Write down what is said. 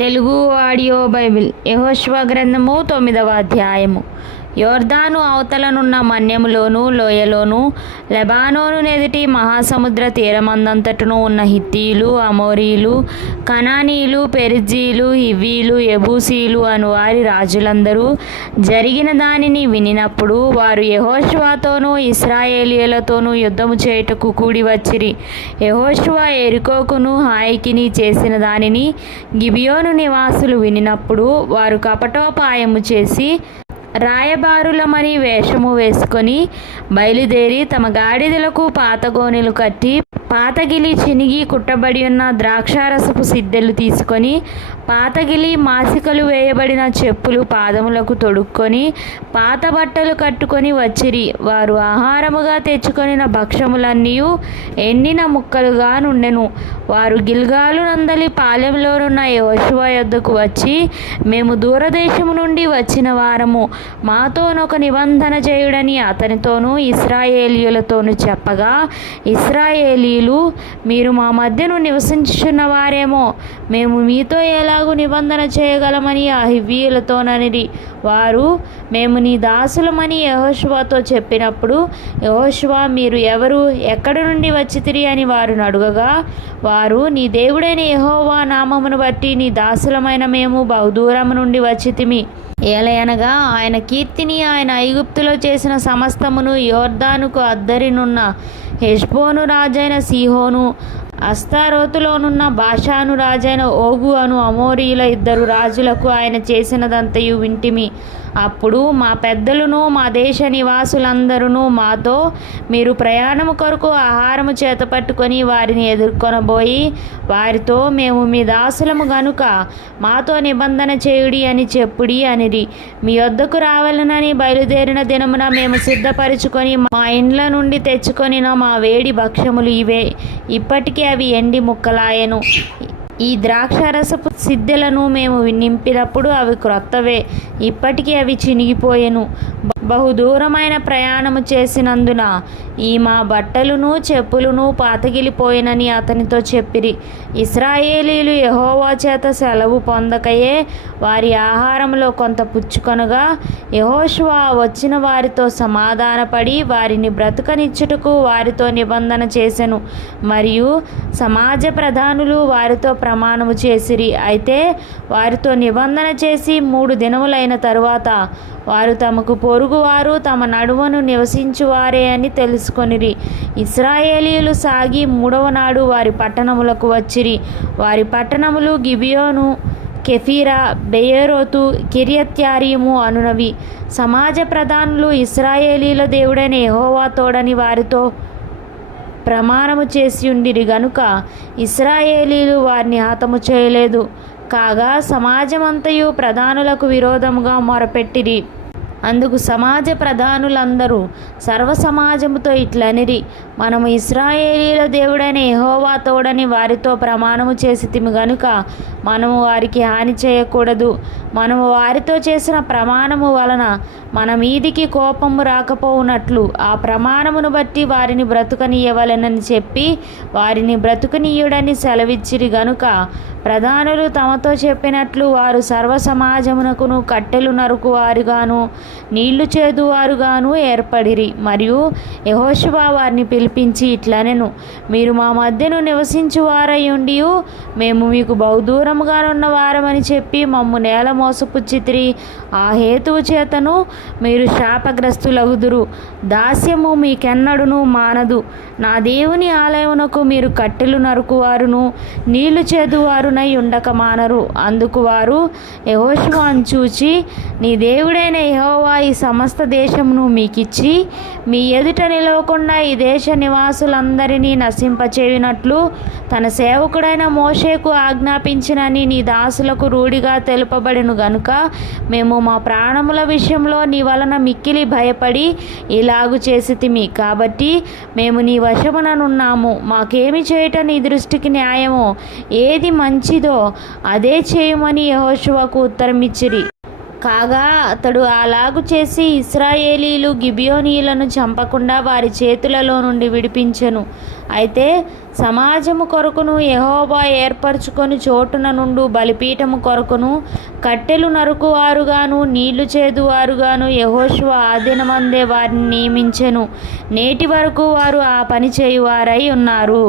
Telugu audio Bible యహోశ్వ గ్రంథము తొమ్మిదవ అధ్యాయము. యోర్దాను అవతలనున్న మన్యములోను లోయలోను లెబానోను నెదిటి మహాసముద్ర తీరమందంతటను ఉన్న హిత్తీలు అమోరీలు కనానీలు పెరిజీలు హివీలు ఎబూసీలు అను వారి రాజులందరూ జరిగిన దానిని వినినప్పుడు వారు యహోష్వాతోనూ ఇస్రాయేలియలతోనూ యుద్ధము చేయుటకు కూడి వచ్చిరి. యహోష్వా ఎరుకోకును హాయికిని చేసిన దానిని గిబియోను నివాసులు వినినప్పుడు వారు కపటోపాయము చేసి రాయబారులమని వేషము వేసుకొని బయలుదేరి తమ గాడిదలకు పాతగోనెలు కట్టి పాతగిలి చినిగి కుట్టబడి ఉన్న ద్రాక్షారసపు సిద్దెలు తీసుకొని పాతగిలి మాసికలు వేయబడిన చెప్పులు పాదములకు తొడుక్కొని పాత బట్టలు కట్టుకొని వచ్చిరి. వారు ఆహారముగా తెచ్చుకొనిన భక్ష్యములన్నీ ఎండిన ముక్కలుగా నుండెను. వారు గిల్గాలు నందలి పాలెంలోనున్న యశువ యొద్దకు వచ్చి మేము దూరదేశము నుండి వచ్చిన వారము. మాతోనొక నిబంధన చేయుడని అతనితోనూ ఇస్రాయేలీయులతోనూ చెప్పగా స్త్రీలు మీరు మా మధ్యను నివసించున్న వారేమో. మేము మీతో ఎలాగూ నిబంధన చేయగలమని ఆ హివ్వీయులతోననిది వారు మేము నీ దాసులమని యహోశువాతో చెప్పినప్పుడు యహోశువ మీరు ఎవరు ఎక్కడి నుండి వచ్చితిరి అని వారు అడుగగా వారు నీ దేవుడైన యహోవా నామమును బట్టి నీ దాసులమైన మేము బహుదూరము నుండి వచ్చితిమి. ఏలయనగా ఆయన కీర్తిని ఆయన ఐగుప్తులో చేసిన సమస్తమును యోర్దానుకు అద్దరినున్న హెష్బోను రాజైన సీహోను అస్తారోతులోనున్న భాషాను రాజైన ఓగు అను అమోరీల ఇద్దరు రాజులకు ఆయన చేసినదంతయు వింటిమి. అప్పుడు మా పెద్దలను మా దేశ నివాసులందరూ మాతో మీరు ప్రయాణము కొరకు ఆహారము చేత పట్టుకొని వారిని ఎదుర్కొనబోయి వారితో మేము మీ దాసులము గనుక మాతో నిబంధన చేయుడి అని చెప్పుడి అనిది మీ వద్దకు రావాలనని బయలుదేరిన దినమున మేము సిద్ధపరుచుకొని మా ఇండ్ల నుండి తెచ్చుకొనిన మా వేడి భక్ష్యములు ఇవే. ఇప్పటికీ అవి ఎండి ముక్కలాయను. ఈ ద్రాక్షరసపు సిద్ధెలను మేము నింపినప్పుడు అవి క్రొత్తవే. ఇప్పటికీ అవి చినిగిపోయెను. బహుదూరమైన ప్రయాణము చేసినందున ఈ మా బట్టలును చెప్పులును పాతగిలిపోయినని అతనితో చెప్పిరి. ఇస్రాయేలీలు యహోవా చేత సెలవు పొందకయే వారి ఆహారంలో కొంత పుచ్చుకొనగా యహోష్వా వచ్చిన వారితో సమాధానపడి వారిని బ్రతకనిచ్చుటకు వారితో నిబంధన చేసెను. మరియు సమాజ ప్రధానులు వారితో ప్రమాణము చేసిరి. అయితే వారితో నిబంధన చేసి మూడు దినములైన తరువాత వారు తమకు పొరుగు వారు తమ నడుమను నివసించువారే అని తెలుసుకొనిరి. ఇస్రాయేలీలు సాగి మూడవ నాడు వారి పట్టణములకు వచ్చిరి. వారి పట్టణములు గిబియోను కెఫీరా బెయేరోతు కిరియత్యారీము అనునవి. సమాజ ప్రధానులు ఇస్రాయేలీల దేవుడైన ఎహోవా తోడని వారితో ప్రమాణము చేసి ఉండిరి గనుక ఇస్రాయేలీలు వారిని హతము చేయలేదు. కాగా సమాజమంతయు ప్రధానులకు విరోధముగా మొరపెట్టిరి. అందుకు సమాజ ప్రధానులందరూ సర్వ సమాజముతో ఇట్లనిరి. మనము ఇస్రాయేలీల దేవుడైన ఎహోవా తోడని వారితో ప్రమాణము చేసి తిమి గనుక మనము వారికి హాని చేయకూడదు. మనము వారితో చేసిన ప్రమాణము వలన మన మీదికి కోపము రాకపోవునట్లు ఆ ప్రమాణమును బట్టి వారిని బ్రతుకనియవలెనని చెప్పి వారిని బ్రతుకనీయుడని సెలవిచ్చిరి గనుక ప్రధానులు తమతో చెప్పినట్లు వారు సర్వ సమాజమునకును కట్టెలు నరుకువారుగాను నీళ్ళు చేదువారుగాను ఏర్పడిరి. మరియు యహోశువ వారిని పిలిపించి ఇట్లనెను మీరు మా మధ్యను నివసించువారయ్యుండి మేము మీకు బహుదూరముగానున్న వారమని చెప్పి మమ్ము నేల మోసపుచ్చితిరి. ఆ హేతువు చేతను మీరు శాపగ్రస్తులగుదురు. దాస్యము మీకెన్నడును మానదు. నా దేవుని ఆలయమునకు మీరు కట్టెలు నరుకువారును నీళ్ళు చేదువారునై ఉండక మానరు. అందుకు వారు యహోశువాను చూచి నీ దేవుడైన యహోవా ఈ సమస్త దేశమును మీకిచ్చి మీ ఎదుట నిలవకుండా ఈ దేశ నివాసులందరినీ నశింపచేయునట్లు తన సేవకుడైన మోషేకు ఆజ్ఞాపించినని నీ దాసులకు రూఢిగా తెలుపబడిను గనుక మేము మా ప్రాణముల విషయంలో నీ వలన మిక్కిలి భయపడి ఇలాగు చేసితిమి. కాబట్టి మేము నీ వశముననున్నాము. మాకేమి చేయట నీ దృష్టికి న్యాయమో? ఏది మంచి మంచిదో అదే చేయమని యహోశువకు ఉత్తరమిచ్చిరి. కాగా అతడు అలాగు చేసి ఇస్రాయేలీలు గిబియోనీలను చంపకుండా వారి చేతులలో నుండి విడిపించెను. అయితే సమాజము కొరకును యహోబా ఏర్పరచుకొని చోటున నుండు బలిపీఠము కొరకును కట్టెలు నరుకువారుగాను నీళ్ళు చేదువారుగాను యెహోషువ ఆదినమందే వారిని నియమించెను. నేటి వరకు వారు ఆ పని చేయువారై ఉన్నారు.